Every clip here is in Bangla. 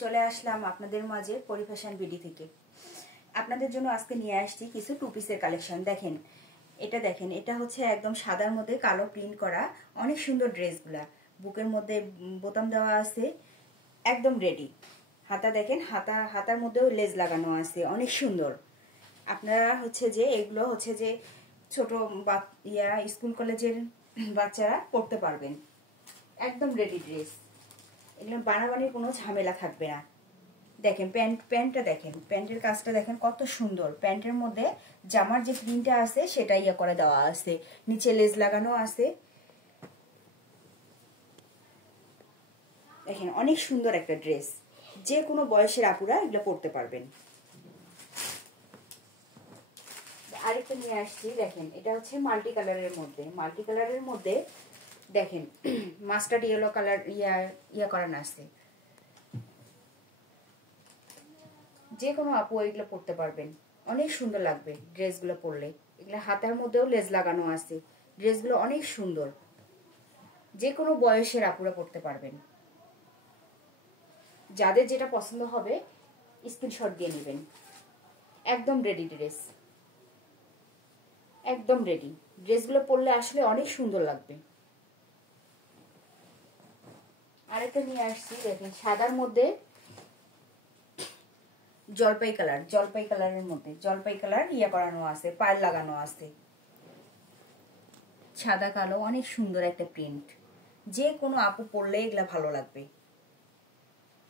চলে আসলাম আপনাদের মাঝে পরিফ্যাশন বিডি থেকে। আপনাদের জন্য আজকে নিয়ে আসছি কিছু টু পিসের কালেকশন। দেখেন, এটা হচ্ছে একদম সাদার মধ্যে কালো প্রিন্ট করা অনেক সুন্দর ড্রেসগুলা। বুকের মধ্যে বোতাম দেওয়া আছে, একদম রেডি। হাতা দেখেন, হাতার মধ্যেও লেজ লাগানো আছে, অনেক সুন্দর। আপনারা হচ্ছে যে এগুলো হচ্ছে যে ছোট স্কুল কলেজের বাচ্চারা পড়তে পারবেন, একদম রেডি ড্রেস। এগুলো বানাবানির কোনো ঝামেলা থাকবে না। দেখেন প্যান্টটা দেখেন, প্যান্টের কাজটা দেখেন কত সুন্দর। প্যান্টের মধ্যে জামার যে প্রিন্টটা আছে সেটা করে দেওয়া আছে, নিচে লেজ লাগানো আছে। দেখেন অনেক সুন্দর একটা ড্রেস, যে কোনো বয়সের আপুরা এগুলো পরতে পারবেন। আরেকটা নিয়ে আসছি, দেখেন এটা হচ্ছে মাল্টি কালারের মধ্যে দেখেন মাস্টার্ড ইয়েলো কালার করানো আছে। যে কোনো আপু এগুলো পরতে পারবেন, অনেক সুন্দর লাগবে ড্রেসগুলো পরলে। এগুলো হাতার মধ্যেও লেজ লাগানো আছে, ড্রেসগুলো অনেক সুন্দর, যে কোনো বয়সের আপুরা পরতে পারবেন। যাদের যেটা পছন্দ হবে স্ক্রিনশট দিয়ে নেবেন। একদম রেডি ড্রেস, একদম রেডি। ড্রেসগুলো পরলে আসলে অনেক সুন্দর লাগবে। আরেকটা নিয়ে আসছি, দেখেন সাদার মধ্যে জলপাই কালারের মধ্যে জলপাই কালার করানো আছে, পায়েল লাগানো আছে, সাদা কালো, অনেক সুন্দর একটা প্রিন্ট। যে কোনো আপু পরলে এগুলা ভালো লাগবে।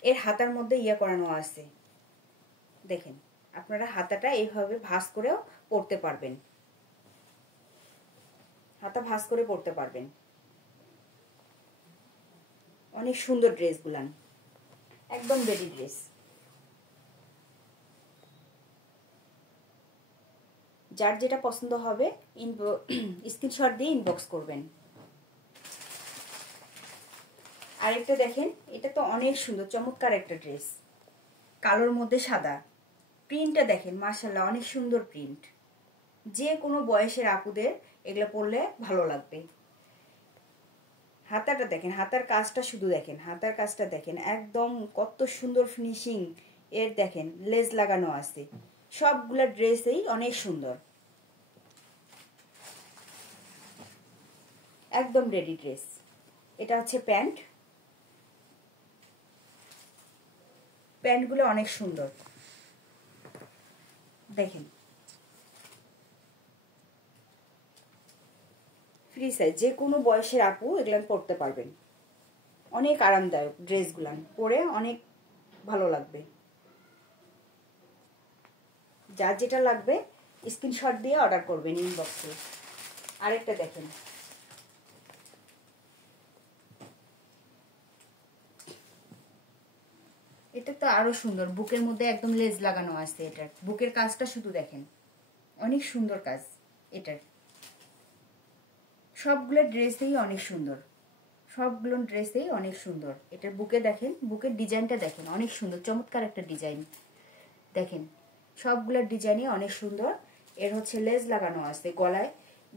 এর হাতার মধ্যে করানো আছে, দেখেন আপনারা হাতাটা এইভাবে ভাঁজ করেও পরতে পারবেন, হাতা ভাঁজ করে পরতে পারবেন। অনেক সুন্দর ড্রেসগুলান, একদম রেডি ড্রেস। যার যেটা পছন্দ হবে স্ক্রিনশট দিয়ে ইনবক্স করবেন। আরেকটা দেখেন, এটা তো অনেক সুন্দর চমৎকার একটা ড্রেস, কালোর মধ্যে সাদা। প্রিন্টটা দেখেন, মাশাআল্লাহ অনেক সুন্দর প্রিন্ট। যে কোনো বয়সের আপুদের এগুলো পরলে ভালো লাগবে। হাতাটা দেখেন, হাতার কাজটা শুধু দেখেন, হাতার কাজটা দেখেন একদম কত সুন্দর ফিনিশিং এর। দেখেন লেজ লাগানো আছে, সবগুলা ড্রেসেই অনেক সুন্দর, একদম রেডি ড্রেস। এটা হচ্ছে প্যান্টগুলো অনেক সুন্দর। দেখেন ফ্রি সাইজ, যে কোনো বয়সের আপু এগুলো পরতে পারবেন। অনেক আরামদায়ক ড্রেসগুলো, পরে অনেক ভালো লাগবে। যার যেটা লাগবে স্ক্রিনশট দিয়ে অর্ডার করবেন ইনবক্সে। আরেকটা দেখেন, এটা তো আরো সুন্দর। বুকের মধ্যে একদম লেজ লাগানো আছে, এটার বুকের কাজটা শুধু দেখেন, অনেক সুন্দর কাজ এটার। সবগুলো ড্রেসেই অনেক সুন্দর, সবগুলো ড্রেসেই অনেক সুন্দর। এটার বুকে দেখেন, বুকের ডিজাইনটা দেখেন অনেক সুন্দর, চমৎকার একটা ডিজাইন। দেখেন সবগুলোর ডিজাইনই অনেক সুন্দর। এর হচ্ছে লেজ লাগানো আছে,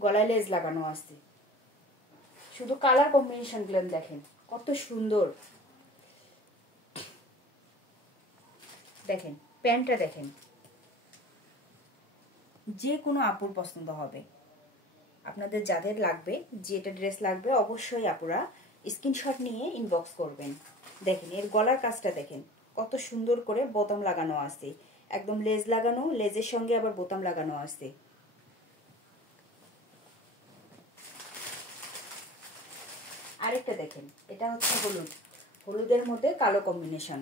গলায় লেজ লাগানো আছে। শুধু কালার কম্বিনেশন গুলো দেখেন কত সুন্দর। দেখেন প্যান্টটা দেখেন, যে কোনো আপুর পছন্দ হবে। আপনাদের যাদের লাগবে, যেটা ড্রেস লাগবে, অবশ্যই আপুরা স্ক্রিনশট নিয়ে ইনবক্স করবেন। দেখেন এর গলার কাজটা দেখেন কত সুন্দর করে বোতাম লাগানো আছে, একদম লেজ লাগানো, লেজের সঙ্গে আবার বোতাম লাগানো আছে। আরেকটা দেখেন, এটা হচ্ছে হলুদের মধ্যে কালো কম্বিনেশন।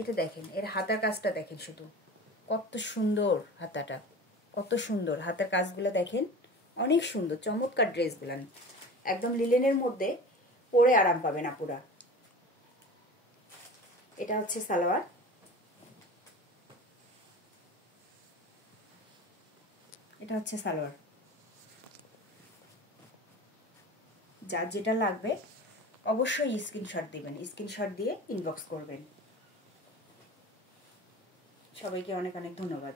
এটা দেখেন, এর হাতার কাজটা দেখেন শুধু কত সুন্দর। হাতাটা কত সুন্দর, হাতার কাজগুলো দেখেন অনেক সুন্দর, চমৎকার ড্রেসগুলো। একদম লিলেনের মধ্যে পরে আরাম পাবেন আপুরা। এটা হচ্ছে সালোয়ার, এটা হচ্ছে সালোয়ার। যার যেটা লাগবে অবশ্যই স্ক্রিনশট দিবেন, স্ক্রিনশট দিয়ে ইনবক্স করবেন। সবাইকে অনেক অনেক ধন্যবাদ।